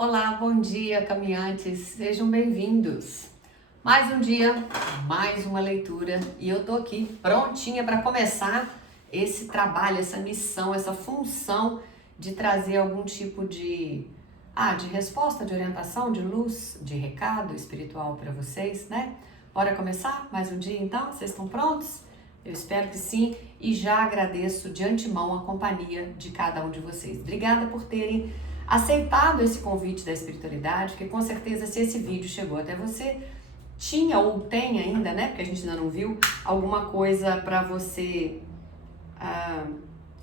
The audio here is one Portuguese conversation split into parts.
Olá, bom dia, caminhantes, sejam bem-vindos. Mais um dia, mais uma leitura e eu tô aqui prontinha para começar esse trabalho, essa missão, essa função de trazer algum tipo de resposta, de orientação, de luz, de recado espiritual para vocês, né? Bora começar mais um dia então? Vocês estão prontos? Eu espero que sim e já agradeço de antemão a companhia de cada um de vocês. Obrigada por terem aceitado esse convite da espiritualidade, porque com certeza se esse vídeo chegou até você, tinha ou tem ainda, né, porque a gente ainda não viu, alguma coisa para você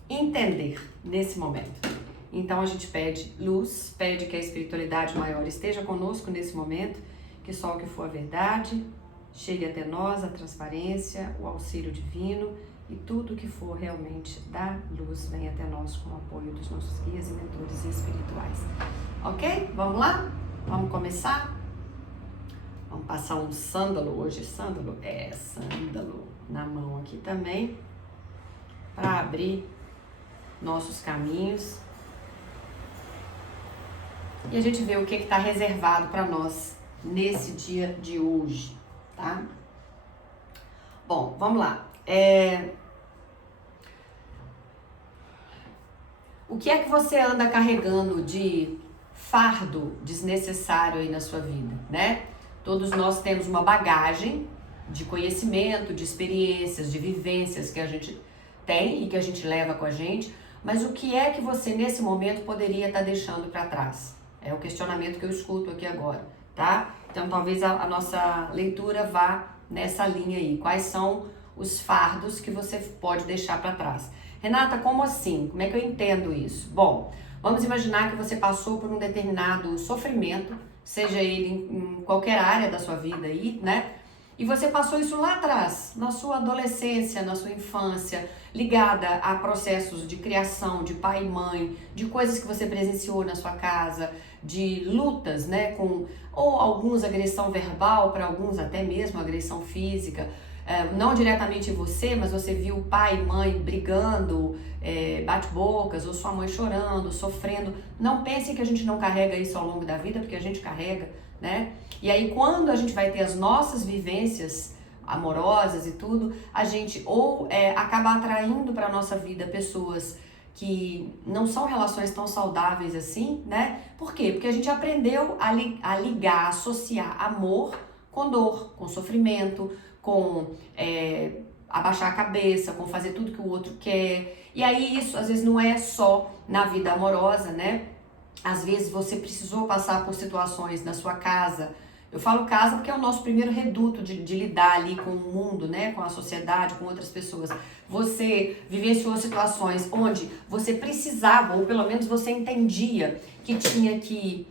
entender nesse momento. Então a gente pede luz, pede que a espiritualidade maior esteja conosco nesse momento, que só o que for a verdade chegue até nós, a transparência, o auxílio divino e tudo que for realmente da luz vem até nós com o apoio dos nossos guias e mentores espirituais. Ok? Vamos lá? Vamos começar? Vamos passar um sândalo hoje. Sândalo na mão aqui também, para abrir nossos caminhos e a gente vê o que está reservado para nós nesse dia de hoje, tá? Bom, vamos lá. O que é que você anda carregando de fardo desnecessário aí na sua vida, né? Todos nós temos uma bagagem de conhecimento, de experiências, de vivências que a gente tem e que a gente leva com a gente, mas o que é que você nesse momento poderia estar deixando para trás? É o questionamento que eu escuto aqui agora, tá? Então talvez a nossa leitura vá nessa linha aí. Quais são os fardos que você pode deixar para trás? Renata, como assim? Como é que eu entendo isso? Bom, vamos imaginar que você passou por um determinado sofrimento, seja ele em qualquer área da sua vida aí, né? E você passou isso lá atrás, na sua adolescência, na sua infância, ligada a processos de criação, de pai e mãe, de coisas que você presenciou na sua casa, de lutas, né, ou alguns agressão verbal, para alguns até mesmo agressão física, não diretamente em você, mas você viu pai e mãe brigando, bate-bocas, ou sua mãe chorando, sofrendo. Não pense que a gente não carrega isso ao longo da vida, porque a gente carrega, né? E aí quando a gente vai ter as nossas vivências amorosas e tudo, a gente ou acaba atraindo para nossa vida pessoas que não são relações tão saudáveis assim, né? Por quê? Porque a gente aprendeu a ligar, associar amor com dor, com sofrimento, com abaixar a cabeça, com fazer tudo que o outro quer. E aí isso às vezes não é só na vida amorosa, né? Às vezes você precisou passar por situações na sua casa. Eu falo casa porque é o nosso primeiro reduto de lidar ali com o mundo, né? Com a sociedade, com outras pessoas. Você vivenciou situações onde você precisava, ou pelo menos você entendia que tinha que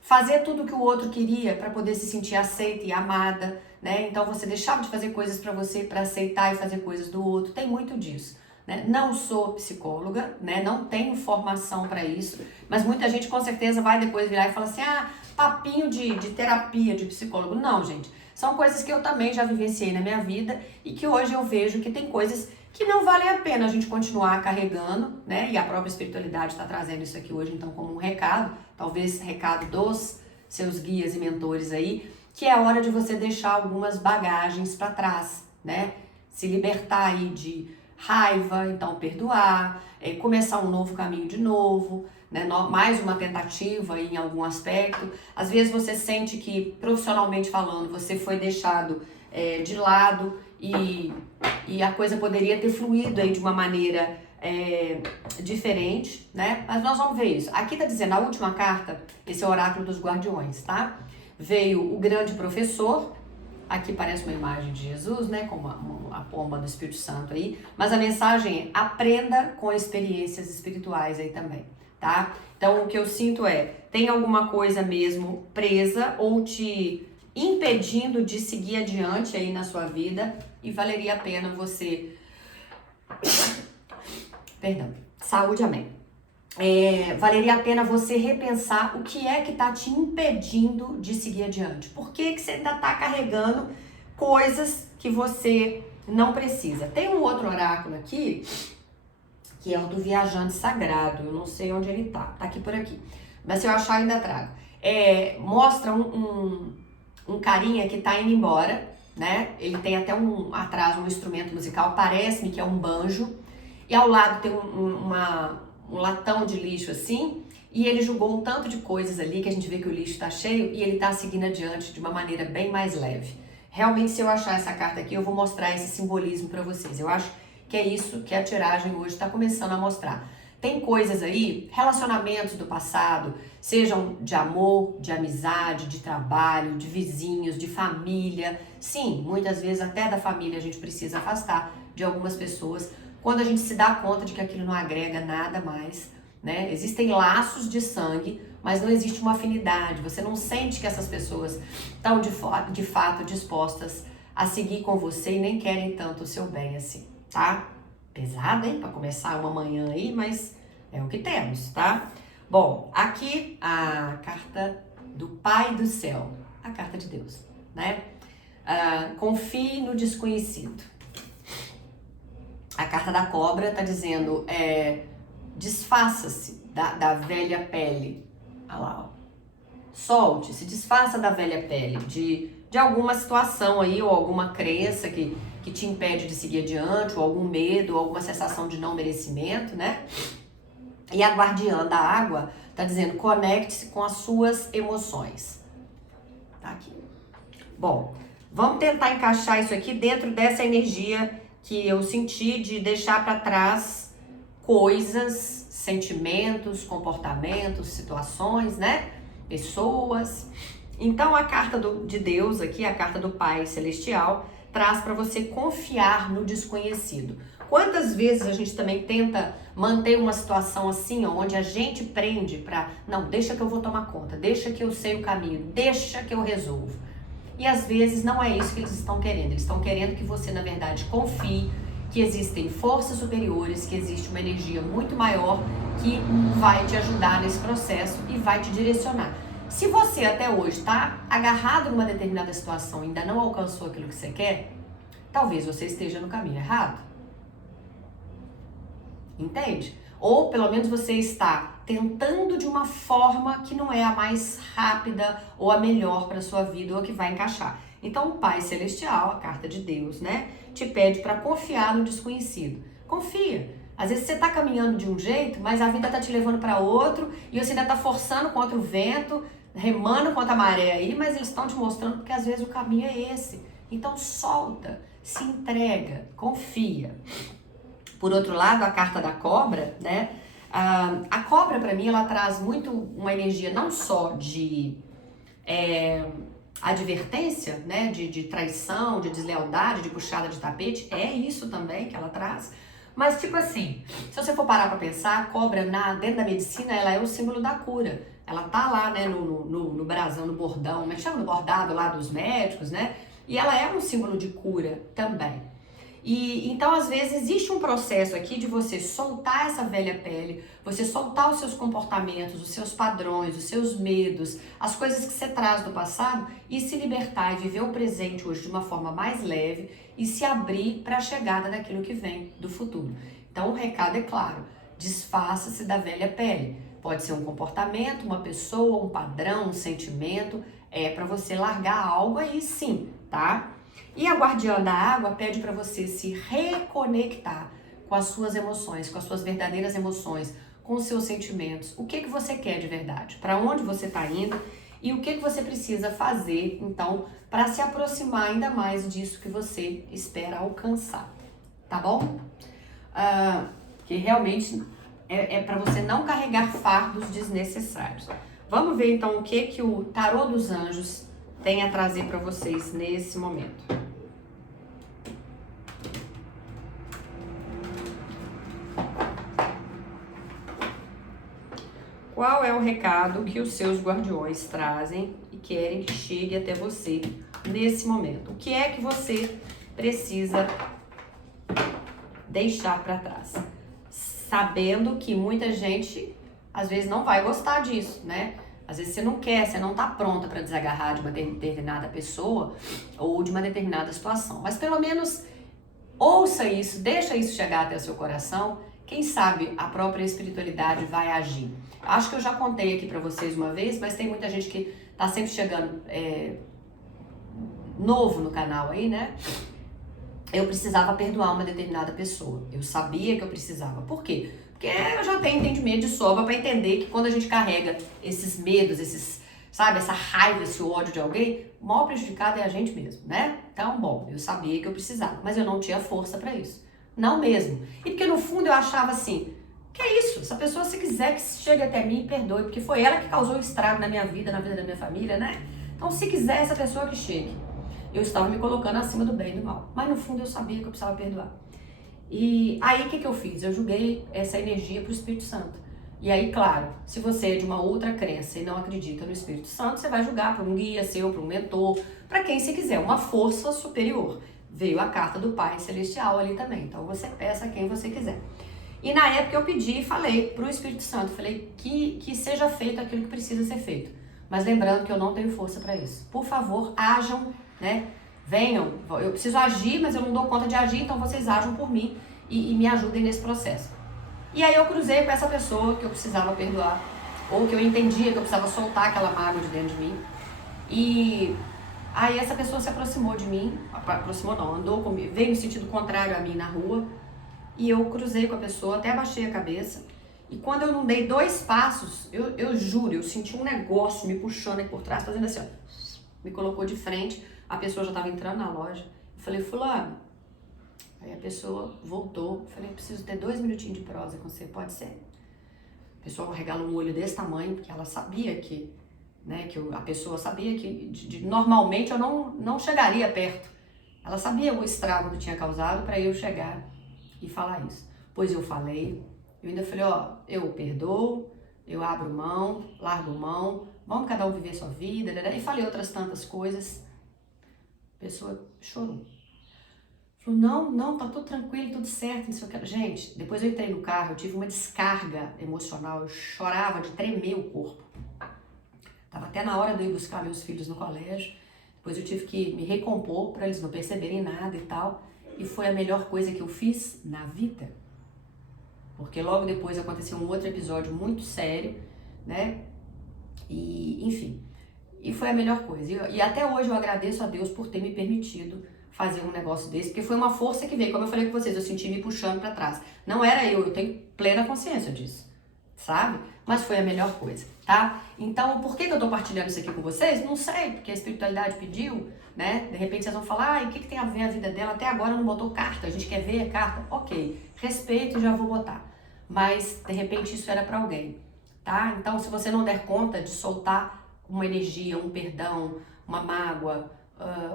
fazer tudo que o outro queria para poder se sentir aceita e amada, né? Então você deixava de fazer coisas para você para aceitar e fazer coisas do outro. Tem muito disso, né? Não sou psicóloga, né? Não tenho formação para isso, mas muita gente com certeza vai depois virar e falar assim: papinho de terapia, de psicólogo. Não, gente, são coisas que eu também já vivenciei na minha vida e que hoje eu vejo que tem coisas que não valem a pena a gente continuar carregando, né? E a própria espiritualidade está trazendo isso aqui hoje, então, como um recado, talvez recado dos seus guias e mentores aí, que é a hora de você deixar algumas bagagens para trás, né? Se libertar aí de raiva, então perdoar, começar um novo caminho de novo, né? Mais uma tentativa em algum aspecto. Às vezes você sente que, profissionalmente falando, você foi deixado de lado e a coisa poderia ter fluído aí de uma maneira diferente, né? Mas nós vamos ver isso. Aqui tá dizendo, a última carta, esse é o oráculo dos guardiões, tá? Veio o grande professor, aqui parece uma imagem de Jesus, né? Com a pomba do Espírito Santo aí. Mas a mensagem é, aprenda com experiências espirituais aí também, tá? Então o que eu sinto tem alguma coisa mesmo presa ou te impedindo de seguir adiante aí na sua vida e valeria a pena você... Perdão. Saúde, amém. Valeria a pena você repensar o que é que tá te impedindo de seguir adiante. Por que que você ainda tá carregando coisas que você não precisa? Tem um outro oráculo aqui, que é o do viajante sagrado. Eu não sei onde ele tá aqui por aqui. Mas se eu achar, ainda trago. Mostra um carinha que tá indo embora, né? Ele tem até atrás um instrumento musical, parece-me que é um banjo. E ao lado tem um latão de lixo assim. E ele jogou um tanto de coisas ali que a gente vê que o lixo tá cheio e ele tá seguindo adiante de uma maneira bem mais leve. Realmente, se eu achar essa carta aqui, eu vou mostrar esse simbolismo para vocês. Eu acho que é isso que a tiragem hoje está começando a mostrar. Tem coisas aí, relacionamentos do passado, sejam de amor, de amizade, de trabalho, de vizinhos, de família. Sim, muitas vezes até da família a gente precisa afastar de algumas pessoas quando a gente se dá conta de que aquilo não agrega nada mais, né? Existem laços de sangue, mas não existe uma afinidade. Você não sente que essas pessoas estão de fato dispostas a seguir com você e nem querem tanto o seu bem assim, tá? Pesado, hein? Para começar uma manhã aí, mas é o que temos, tá? Bom, aqui a carta do Pai do Céu, a carta de Deus, né? Confie no desconhecido. A carta da cobra tá dizendo, desfaça-se da velha pele. Olha lá, ó. Solte, se desfaça da velha pele, de alguma situação aí, ou alguma crença que te impede de seguir adiante, ou algum medo, ou alguma sensação de não merecimento, né? E a guardiã da água tá dizendo, conecte-se com as suas emoções. Tá aqui. Bom, vamos tentar encaixar isso aqui dentro dessa energia que eu senti de deixar para trás coisas, sentimentos, comportamentos, situações, né? Pessoas. Então a carta de Deus aqui, a carta do Pai Celestial, traz para você confiar no desconhecido. Quantas vezes a gente também tenta manter uma situação assim, ó, onde a gente prende para, não, deixa que eu vou tomar conta, deixa que eu sei o caminho, deixa que eu resolvo. E às vezes não é isso que eles estão querendo. Eles estão querendo que você, na verdade, confie que existem forças superiores, que existe uma energia muito maior que vai te ajudar nesse processo e vai te direcionar. Se você até hoje está agarrado numa determinada situação e ainda não alcançou aquilo que você quer, talvez você esteja no caminho errado. Entende? Ou pelo menos você está tentando de uma forma que não é a mais rápida ou a melhor para sua vida ou a que vai encaixar. Então o Pai Celestial, a carta de Deus, né, te pede para confiar no desconhecido. Confia. Às vezes você está caminhando de um jeito, mas a vida está te levando para outro e você ainda está forçando contra o vento, remando contra a maré aí, mas eles estão te mostrando que às vezes o caminho é esse. Então solta, se entrega, confia. Por outro lado, a carta da cobra, né? A cobra, para mim, ela traz muito uma energia não só de advertência, né? De traição, de deslealdade, de puxada de tapete. É isso também que ela traz. Mas, tipo assim, se você for parar pra pensar, a cobra dentro da medicina, ela é o símbolo da cura. Ela tá lá, né, no brasão, no bordão, como é que chama? No bordado lá dos médicos, né? E ela é um símbolo de cura também. E então, às vezes, existe um processo aqui de você soltar essa velha pele, você soltar os seus comportamentos, os seus padrões, os seus medos, as coisas que você traz do passado e se libertar e viver o presente hoje de uma forma mais leve e se abrir para a chegada daquilo que vem do futuro. Então, o recado é claro, desfaça-se da velha pele. Pode ser um comportamento, uma pessoa, um padrão, um sentimento, para você largar algo aí sim, tá? E a guardiã da água pede para você se reconectar com as suas emoções, com as suas verdadeiras emoções, com os seus sentimentos. O que você quer de verdade? Para onde você está indo? E o que você precisa fazer, então, para se aproximar ainda mais disso que você espera alcançar, tá bom? Que realmente é para você não carregar fardos desnecessários. Vamos ver, então, o que o tarô dos anjos tem a trazer para vocês nesse momento. Qual é o recado que os seus guardiões trazem e querem que chegue até você nesse momento? O que é que você precisa deixar para trás? Sabendo que muita gente, às vezes, não vai gostar disso, né? Às vezes você não quer, você não está pronta para desagarrar de uma determinada pessoa ou de uma determinada situação. Mas pelo menos ouça isso, deixa isso chegar até o seu coração, quem sabe a própria espiritualidade vai agir. Acho que eu já contei aqui pra vocês uma vez, mas tem muita gente que tá sempre chegando novo no canal aí, né? Eu precisava perdoar uma determinada pessoa. Eu sabia que eu precisava. Por quê? Porque eu já tenho entendimento de sobra para entender que quando a gente carrega esses medos, sabe, essa raiva, esse ódio de alguém, o maior prejudicado é a gente mesmo, né? Então, bom, eu sabia que eu precisava, mas eu não tinha força para isso. Não mesmo. E porque no fundo eu achava assim, que é isso? Essa pessoa, se quiser que chegue até mim, perdoe, porque foi ela que causou o estrago na minha vida, na vida da minha família, né? Então, se quiser essa pessoa que chegue. Eu estava me colocando acima do bem e do mal. Mas no fundo eu sabia que eu precisava perdoar. E aí o que eu fiz? Eu joguei essa energia para o Espírito Santo. E aí, claro, se você é de uma outra crença e não acredita no Espírito Santo, você vai julgar para um guia seu, para um mentor, para quem você quiser, uma força superior. Veio a carta do Pai Celestial ali também. Então você peça a quem você quiser. E na época eu pedi e falei para o Espírito Santo, falei que seja feito aquilo que precisa ser feito. Mas lembrando que eu não tenho força para isso. Por favor, ajam, né? Venham, eu preciso agir, mas eu não dou conta de agir, então vocês ajam por mim e me ajudem nesse processo. E aí eu cruzei com essa pessoa que eu precisava perdoar, ou que eu entendia que eu precisava soltar aquela mágoa de dentro de mim. E aí essa pessoa se aproximou de mim, andou comigo, veio no sentido contrário a mim na rua, e eu cruzei com a pessoa, até abaixei a cabeça. E quando eu não dei 2 passos, eu juro, eu senti um negócio me puxando aí por trás, fazendo assim, ó. Me colocou de frente, a pessoa já estava entrando na loja. Eu falei, fulano. Aí a pessoa voltou, eu falei, preciso ter 2 minutinhos de prosa com você, pode ser? A pessoa regalou um olho desse tamanho, porque ela sabia que, né, a pessoa sabia que normalmente eu não chegaria perto. Ela sabia o estrago que tinha causado para eu chegar e falar isso. Pois eu falei, eu ainda falei, ó, eu perdoo, eu abro mão, largo mão, vamos cada um viver sua vida, e falei outras tantas coisas. A pessoa chorou. Falou, não, tá tudo tranquilo, tudo certo, não sei o que. Gente, depois eu entrei no carro, eu tive uma descarga emocional, eu chorava de tremer o corpo. Tava até na hora de eu ir buscar meus filhos no colégio, depois eu tive que me recompor para eles não perceberem nada e tal. E foi a melhor coisa que eu fiz na vida. Porque logo depois aconteceu um outro episódio muito sério, né? E, enfim, e foi a melhor coisa. E até hoje eu agradeço a Deus por ter me permitido fazer um negócio desse, porque foi uma força que veio, como eu falei com vocês, eu senti me puxando para trás. Não era eu tenho plena consciência disso, sabe? Mas foi a melhor coisa, tá? Então, por que eu tô partilhando isso aqui com vocês? Não sei, porque a espiritualidade pediu, né? De repente vocês vão falar, o que tem a ver a vida dela? Até agora não botou carta, a gente quer ver a carta? Ok, respeito e já vou botar. Mas, de repente, isso era para alguém, tá? Então, se você não der conta de soltar uma energia, um perdão, uma mágoa,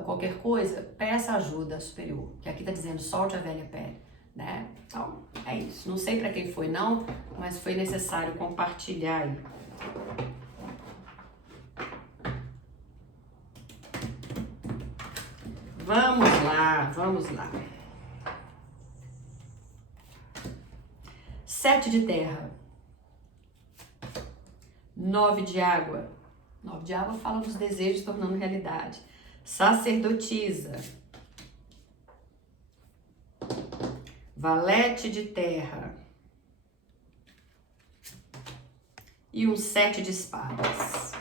qualquer coisa, peça ajuda superior. Que aqui tá dizendo, solte a velha pele, né? Então, é isso. Não sei para quem foi não, mas foi necessário compartilhar aí. Vamos lá. 7 de terra. 9 de água. 9 de água fala dos desejos tornando realidade. Sacerdotisa. Valete de terra. E um 7 de espadas.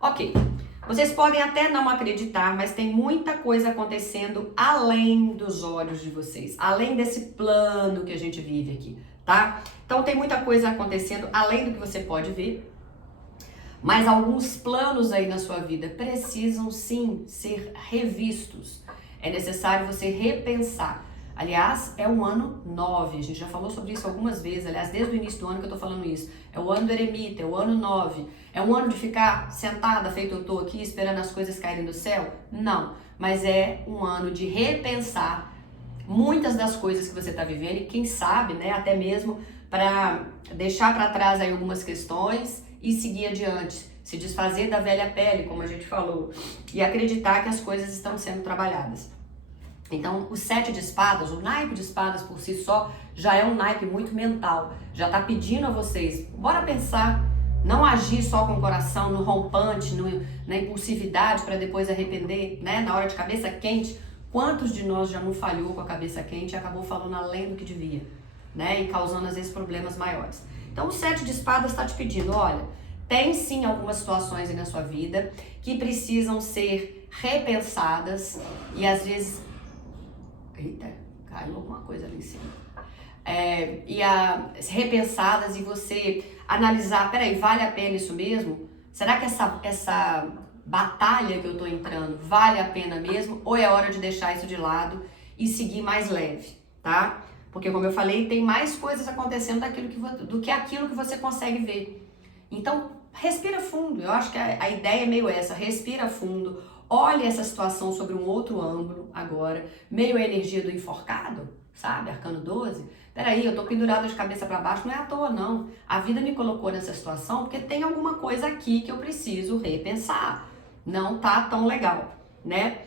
Ok. Vocês podem até não acreditar, mas tem muita coisa acontecendo além dos olhos de vocês. Além desse plano que a gente vive aqui, tá? Então tem muita coisa acontecendo além do que você pode ver. Mas alguns planos aí na sua vida precisam sim ser revistos. É necessário você repensar. Aliás, é um ano 9, a gente já falou sobre isso algumas vezes, aliás, desde o início do ano que eu tô falando isso. É o ano do eremita, é o ano 9. É um ano de ficar sentada, feito eu tô aqui, esperando as coisas caírem do céu? Não, mas é um ano de repensar muitas das coisas que você tá vivendo e quem sabe, né, até mesmo para deixar para trás aí algumas questões e seguir adiante, se desfazer da velha pele, como a gente falou, e acreditar que as coisas estão sendo trabalhadas. Então, o 7 de espadas, o naipe de espadas por si só, já é um naipe muito mental. Já tá pedindo a vocês, bora pensar, não agir só com o coração, no rompante, na impulsividade para depois arrepender, né? Na hora de cabeça quente. Quantos de nós já não falhou com a cabeça quente e acabou falando além do que devia? né? E causando às vezes problemas maiores. Então o 7 de espadas está te pedindo, olha, tem sim algumas situações aí na sua vida que precisam ser repensadas e às vezes... Eita, caiu alguma coisa ali em cima. Repensadas e você analisar, peraí, vale a pena isso mesmo? Será que essa batalha que eu tô entrando vale a pena mesmo? Ou é hora de deixar isso de lado e seguir mais leve, tá? Porque como eu falei, tem mais coisas acontecendo do que aquilo que você consegue ver. Então, respira fundo. Eu acho que a ideia é meio essa, respira fundo, olha essa situação sobre um outro ângulo agora, meio a energia do enforcado, sabe? Arcano 12. Peraí, eu tô pendurada de cabeça para baixo, não é à toa não. A vida me colocou nessa situação porque tem alguma coisa aqui que eu preciso repensar. Não tá tão legal, né?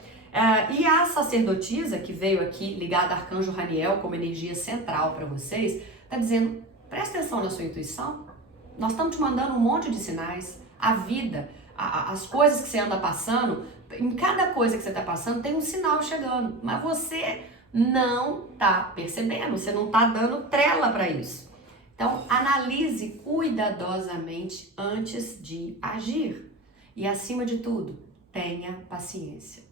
E a sacerdotisa que veio aqui ligada a Arcanjo Raniel como energia central para vocês, tá dizendo, presta atenção na sua intuição. Nós estamos te mandando um monte de sinais. A vida, as coisas que você anda passando, em cada coisa que você está passando tem um sinal chegando, mas você não tá percebendo, você não tá dando trela para isso. Então, analise cuidadosamente antes de agir. E acima de tudo, tenha paciência.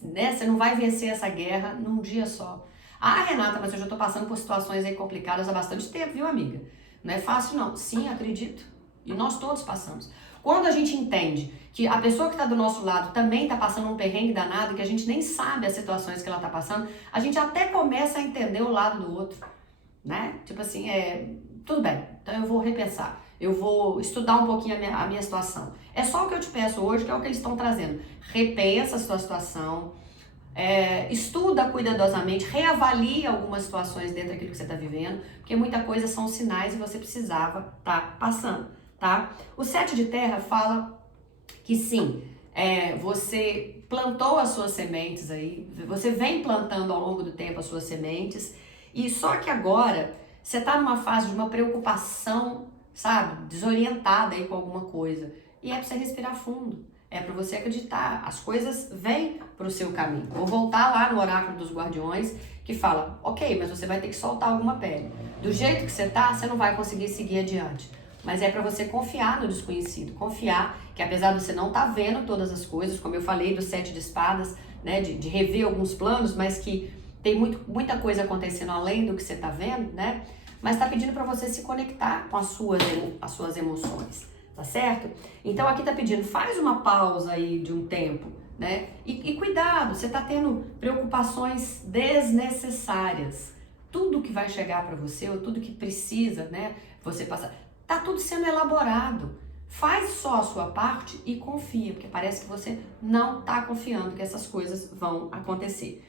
Né? Você não vai vencer essa guerra num dia só. Ah, Renata, mas eu já tô passando por situações aí complicadas há bastante tempo, viu, amiga? Não é fácil não. Sim, acredito. E nós todos passamos. Quando a gente entende que a pessoa que está do nosso lado também está passando um perrengue danado, que a gente nem sabe as situações que ela está passando, a gente até começa a entender o lado do outro, né? Tipo assim, tudo bem, então eu vou repensar, eu vou estudar um pouquinho a minha situação. É só o que eu te peço hoje, que é o que eles estão trazendo. Repensa a sua situação, estuda cuidadosamente, reavalia algumas situações dentro daquilo que você está vivendo, porque muita coisa são sinais e você precisava estar passando, tá? O 7 de terra fala que sim, você plantou as suas sementes aí, você vem plantando ao longo do tempo as suas sementes, e só que agora você está numa fase de uma preocupação, sabe, desorientada aí com alguma coisa, e é para você respirar fundo. É para você acreditar, as coisas vêm para o seu caminho. Vou voltar lá no oráculo dos guardiões, que fala, ok, mas você vai ter que soltar alguma pele. Do jeito que você tá, você não vai conseguir seguir adiante. Mas é para você confiar no desconhecido, confiar que apesar de você não estar vendo todas as coisas, como eu falei do 7 de espadas, né, de rever alguns planos, mas que tem muita coisa acontecendo além do que você está vendo, né? Mas está pedindo para você se conectar com as suas emoções. Tá certo? Então aqui tá pedindo, faz uma pausa aí de um tempo, né? E cuidado, você tá tendo preocupações desnecessárias. Tudo que vai chegar para você, ou tudo que precisa, né? Você passar, tá tudo sendo elaborado. Faz só a sua parte e confia, porque parece que você não tá confiando que essas coisas vão acontecer.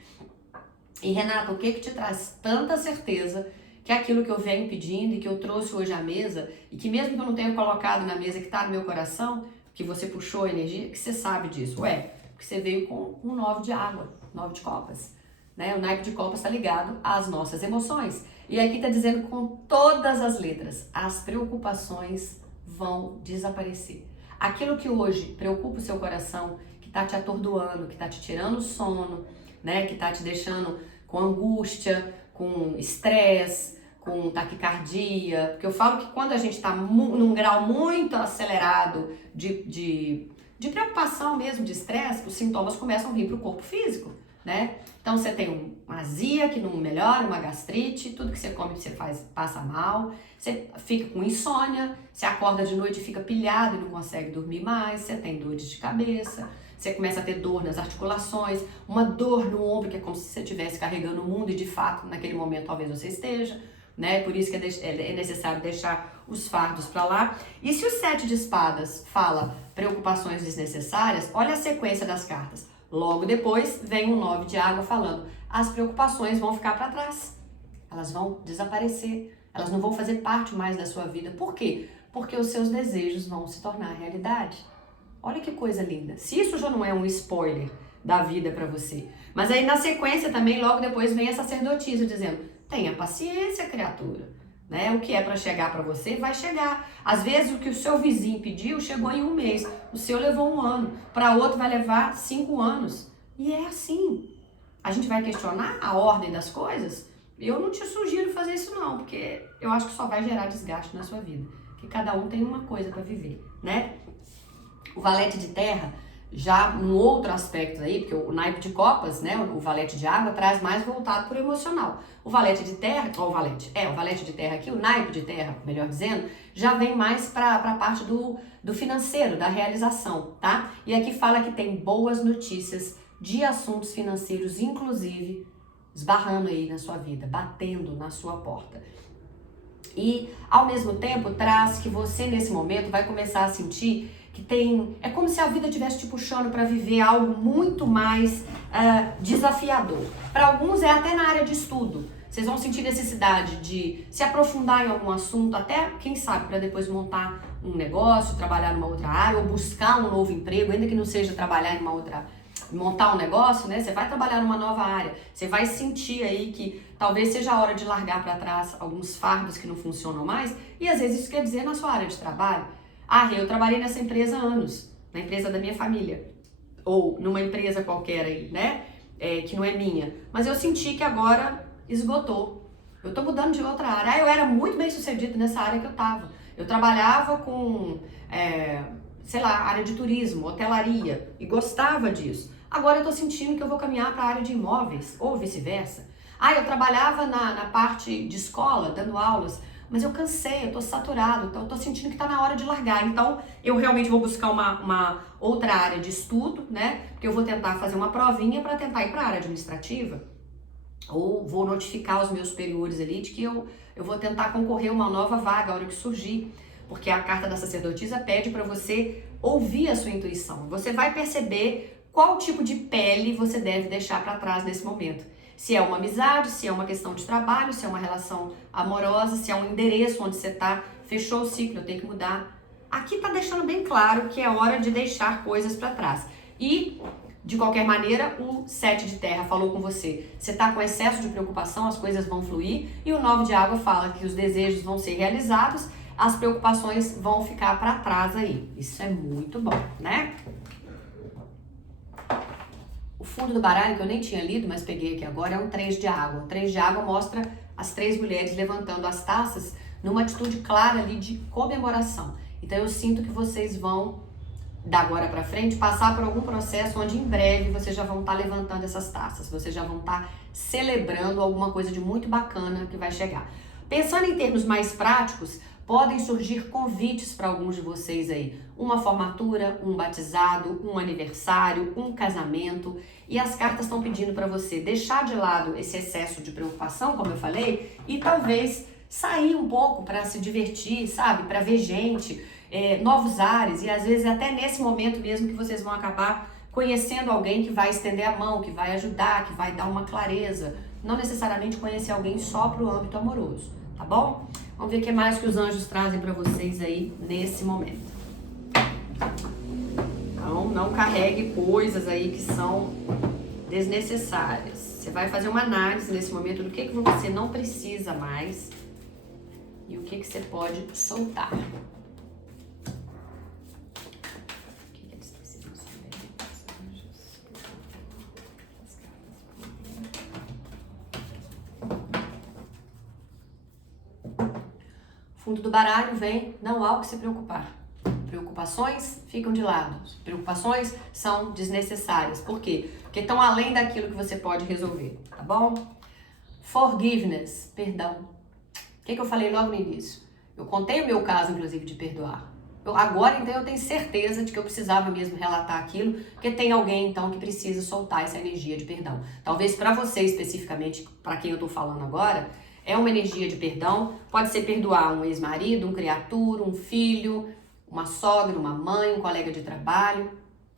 E Renata, o que te traz tanta certeza que é aquilo que eu venho pedindo e que eu trouxe hoje à mesa, e que mesmo que eu não tenha colocado na mesa, que está no meu coração, que você puxou a energia, que você sabe disso? Porque você veio com um 9 de água, 9 de copas. Né? O naipe de copas está ligado às nossas emoções. E aqui está dizendo com todas as letras, as preocupações vão desaparecer. Aquilo que hoje preocupa o seu coração, que está te atordoando, que está te tirando o sono, né? Que está te deixando com angústia, com estresse, com taquicardia, porque eu falo que quando a gente está num grau muito acelerado de preocupação mesmo, de estresse, os sintomas começam a vir para o corpo físico, né? Então você tem uma azia que não melhora, uma gastrite, tudo que você come você passa mal, você fica com insônia, você acorda de noite e fica pilhado e não consegue dormir mais, você tem dores de cabeça, você começa a ter dor nas articulações, uma dor no ombro que é como se você estivesse carregando o mundo e de fato naquele momento talvez você esteja, né? Por isso que é necessário deixar os fardos para lá. E se o 7 de espadas fala preocupações desnecessárias, olha a sequência das cartas. Logo depois vem um 9 de água falando, as preocupações vão ficar para trás, elas vão desaparecer, elas não vão fazer parte mais da sua vida. Por quê? Porque os seus desejos vão se tornar realidade. Olha que coisa linda. Se isso já não é um spoiler da vida para você. Mas aí na sequência também, logo depois vem a sacerdotisa dizendo, tenha paciência, criatura. Né? O que é para chegar para você, vai chegar. Às vezes o que o seu vizinho pediu chegou em um mês. O seu levou 1 ano. Para outro vai levar 5 anos. E é assim. A gente vai questionar a ordem das coisas? eu não te sugiro fazer isso não, porque eu acho que só vai gerar desgaste na sua vida. Porque cada um tem uma coisa para viver, né? O valete de terra, já num outro aspecto aí, porque o naipe de copas, né, o valete de água, traz mais voltado para o emocional. O valete de terra, o valete de terra aqui, o naipe de terra, melhor dizendo, já vem mais para a parte do financeiro, da realização, tá? E aqui fala que tem boas notícias de assuntos financeiros, inclusive esbarrando aí na sua vida, batendo na sua porta. E, ao mesmo tempo, traz que você, nesse momento, vai começar a sentir que é como se a vida estivesse te puxando para viver algo muito mais desafiador. Para alguns é até na área de estudo. Vocês vão sentir necessidade de se aprofundar em algum assunto, até, quem sabe, para depois montar um negócio, trabalhar numa outra área, ou buscar um novo emprego, ainda que não seja trabalhar em uma outra, montar um negócio, né? Você vai trabalhar numa nova área, você vai sentir aí que talvez seja a hora de largar para trás alguns fardos que não funcionam mais, e às vezes isso quer dizer na sua área de trabalho. Eu trabalhei nessa empresa há anos, na empresa da minha família, ou numa empresa qualquer aí, né, que não é minha, mas eu senti que agora esgotou, eu tô mudando de outra área. Eu era muito bem sucedido nessa área que eu tava, eu trabalhava com, área de turismo, hotelaria, e gostava disso. Agora eu tô sentindo que eu vou caminhar para a área de imóveis, ou vice-versa. Eu trabalhava na parte de escola, dando aulas, mas eu cansei, eu tô saturado, então eu tô sentindo que tá na hora de largar. Então eu realmente vou buscar uma outra área de estudo, né? Porque eu vou tentar fazer uma provinha para tentar ir para a área administrativa, ou vou notificar os meus superiores ali de que eu vou tentar concorrer a uma nova vaga a hora que surgir, porque a carta da sacerdotisa pede para você ouvir a sua intuição. Você vai perceber qual tipo de pele você deve deixar para trás nesse momento. Se é uma amizade, se é uma questão de trabalho, se é uma relação amorosa, se é um endereço onde você tá, fechou o ciclo, eu tenho que mudar. Aqui tá deixando bem claro que é hora de deixar coisas para trás. E, de qualquer maneira, o 7 de terra falou com você. Você tá com excesso de preocupação, as coisas vão fluir. E o 9 de água fala que os desejos vão ser realizados, as preocupações vão ficar para trás aí. Isso é muito bom, né? O fundo do baralho, que eu nem tinha lido, mas peguei aqui agora, é um 3 de água. O 3 de água mostra as 3 mulheres levantando as taças numa atitude clara ali de comemoração. Então eu sinto que vocês vão, da agora pra frente, passar por algum processo onde em breve vocês já vão estar levantando essas taças, vocês já vão estar celebrando alguma coisa de muito bacana que vai chegar. Pensando em termos mais práticos, podem surgir convites para alguns de vocês aí. Uma formatura, um batizado, um aniversário, um casamento. E as cartas estão pedindo para você deixar de lado esse excesso de preocupação, como eu falei, e talvez sair um pouco para se divertir, sabe? Para ver gente, novos ares. E às vezes até nesse momento mesmo que vocês vão acabar conhecendo alguém que vai estender a mão, que vai ajudar, que vai dar uma clareza. Não necessariamente conhecer alguém só para o âmbito amoroso, tá bom? Vamos ver o que mais que os anjos trazem para vocês aí nesse momento. Então, não carregue coisas aí que são desnecessárias. Você vai fazer uma análise nesse momento do que você não precisa mais e o que você pode soltar. O que eles precisam saber dos anjos? Fundo do baralho vem, não há o que se preocupar. Preocupações ficam de lado. Preocupações são desnecessárias. Por quê? Porque estão além daquilo que você pode resolver, tá bom? Forgiveness, perdão. O que eu falei logo no início? Eu contei o meu caso, inclusive, de perdoar. Agora, então, eu tenho certeza de que eu precisava mesmo relatar aquilo, porque tem alguém, então, que precisa soltar essa energia de perdão. Talvez para você, especificamente, para quem eu tô falando agora, é uma energia de perdão. Pode ser perdoar um ex-marido, um criatura, um filho, uma sogra, uma mãe, um colega de trabalho.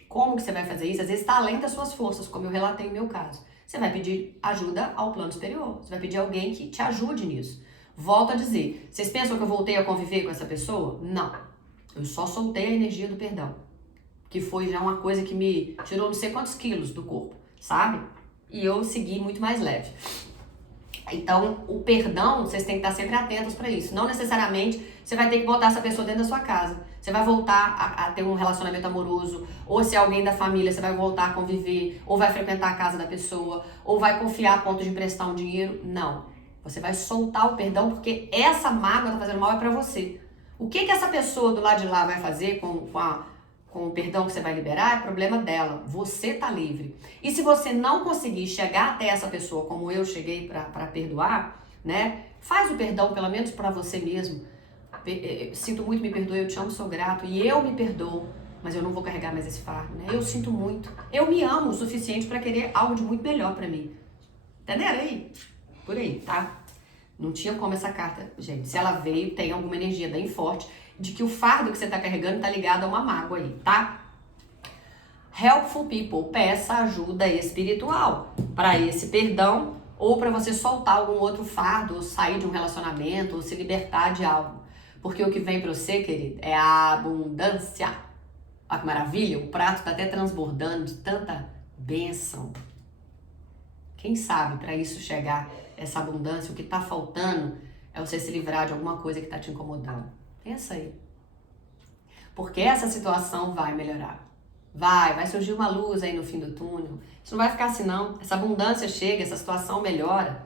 Como que você vai fazer isso? Às vezes está além das suas forças, como eu relatei no meu caso. Você vai pedir ajuda ao plano superior. Você vai pedir alguém que te ajude nisso. Volto a dizer, vocês pensam que eu voltei a conviver com essa pessoa? Não. Eu só soltei a energia do perdão. Que foi já uma coisa que me tirou não sei quantos quilos do corpo, sabe? E eu segui muito mais leve. Então, o perdão, vocês têm que estar sempre atentos para isso. Não necessariamente você vai ter que botar essa pessoa dentro da sua casa. Você vai voltar a ter um relacionamento amoroso, ou se é alguém da família, você vai voltar a conviver, ou vai frequentar a casa da pessoa, ou vai confiar a ponto de emprestar um dinheiro. Não. Você vai soltar o perdão porque essa mágoa tá fazendo mal é pra você. O que essa pessoa do lado de lá vai fazer com o perdão que você vai liberar é problema dela. Você tá livre. E se você não conseguir chegar até essa pessoa como eu cheguei para perdoar, né? Faz o perdão pelo menos para você mesmo. Sinto muito, me perdoe, eu te amo, sou grato e eu me perdoo, mas eu não vou carregar mais esse fardo, né? Eu sinto muito. Eu me amo o suficiente para querer algo de muito melhor para mim. Entenderam aí? Por aí, tá? Não tinha como essa carta, gente. Se ela veio, tem alguma energia bem forte de que o fardo que você tá carregando tá ligado a uma mágoa aí, tá? Helpful people, peça ajuda espiritual para esse perdão ou para você soltar algum outro fardo, ou sair de um relacionamento, ou se libertar de algo. Porque o que vem para você, querido, é a abundância. Olha que maravilha, o prato tá até transbordando de tanta bênção. Quem sabe para isso chegar, essa abundância, o que tá faltando é você se livrar de alguma coisa que tá te incomodando. Pensa aí. Porque essa situação vai melhorar. Vai surgir uma luz aí no fim do túnel. Isso não vai ficar assim não. Essa abundância chega, essa situação melhora.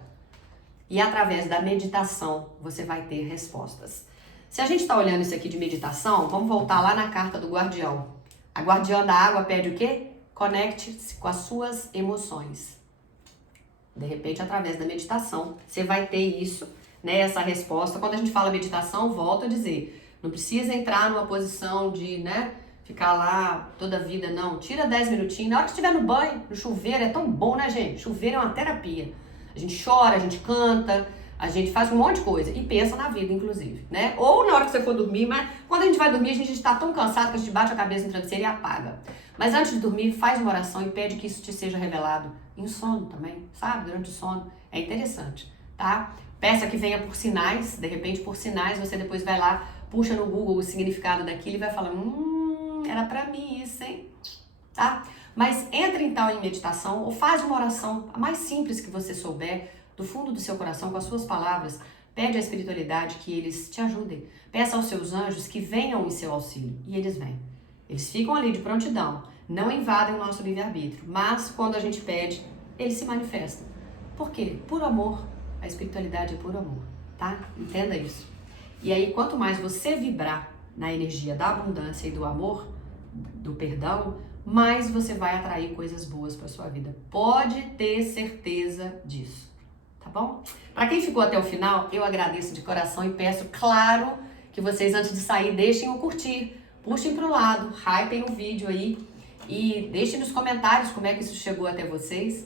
E através da meditação você vai ter respostas. Se a gente está olhando isso aqui de meditação, vamos voltar lá na carta do guardião. A guardiã da água pede o quê? Conecte-se com as suas emoções. De repente, através da meditação, você vai ter isso, né? Essa resposta. Quando a gente fala meditação, volto a dizer, não precisa entrar numa posição de, né, ficar lá toda a vida, não. Tira 10 minutinhos. Na hora que estiver no banho, no chuveiro, é tão bom, né, gente? Chuveiro é uma terapia. A gente chora, a gente canta, a gente faz um monte de coisa e pensa na vida, inclusive, né? Ou na hora que você for dormir, mas quando a gente vai dormir, a gente está tão cansado que a gente bate a cabeça no travesseiro e apaga. Mas antes de dormir, faz uma oração e pede que isso te seja revelado em sono também, sabe? Durante o sono. É interessante, tá? Peça que venha por sinais, de repente por sinais você depois vai lá, puxa no Google o significado daquilo e vai falar, era pra mim isso, hein? Tá? Mas entre então em meditação ou faz uma oração, a mais simples que você souber, do fundo do seu coração, com as suas palavras, pede à espiritualidade que eles te ajudem. Peça aos seus anjos que venham em seu auxílio. E eles vêm. Eles ficam ali de prontidão, não invadem o nosso livre-arbítrio, mas quando a gente pede, eles se manifestam. Por quê? Por amor. A espiritualidade é por amor, tá? Entenda isso. E aí, quanto mais você vibrar na energia da abundância e do amor, do perdão, mais você vai atrair coisas boas para sua vida. Pode ter certeza disso, tá bom? Para quem ficou até o final, eu agradeço de coração e peço, claro, que vocês antes de sair deixem o curtir, puxem pro lado, hypem o vídeo aí e deixem nos comentários como é que isso chegou até vocês.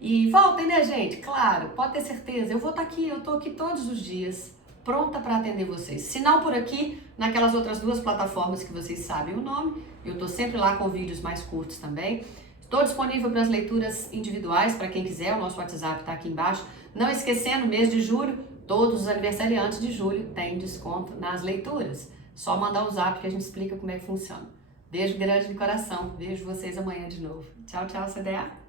E voltem, né, gente? Claro, pode ter certeza, eu vou estar aqui, eu tô aqui todos os dias, pronta para atender vocês. Se não por aqui, naquelas outras duas plataformas que vocês sabem o nome, eu tô sempre lá com vídeos mais curtos também. Estou disponível para as leituras individuais, para quem quiser, o nosso WhatsApp está aqui embaixo. Não esquecendo, mês de julho, todos os aniversariantes de julho têm desconto nas leituras. Só mandar o zap que a gente explica como é que funciona. Beijo grande de coração, vejo vocês amanhã de novo. Tchau, tchau, CDA.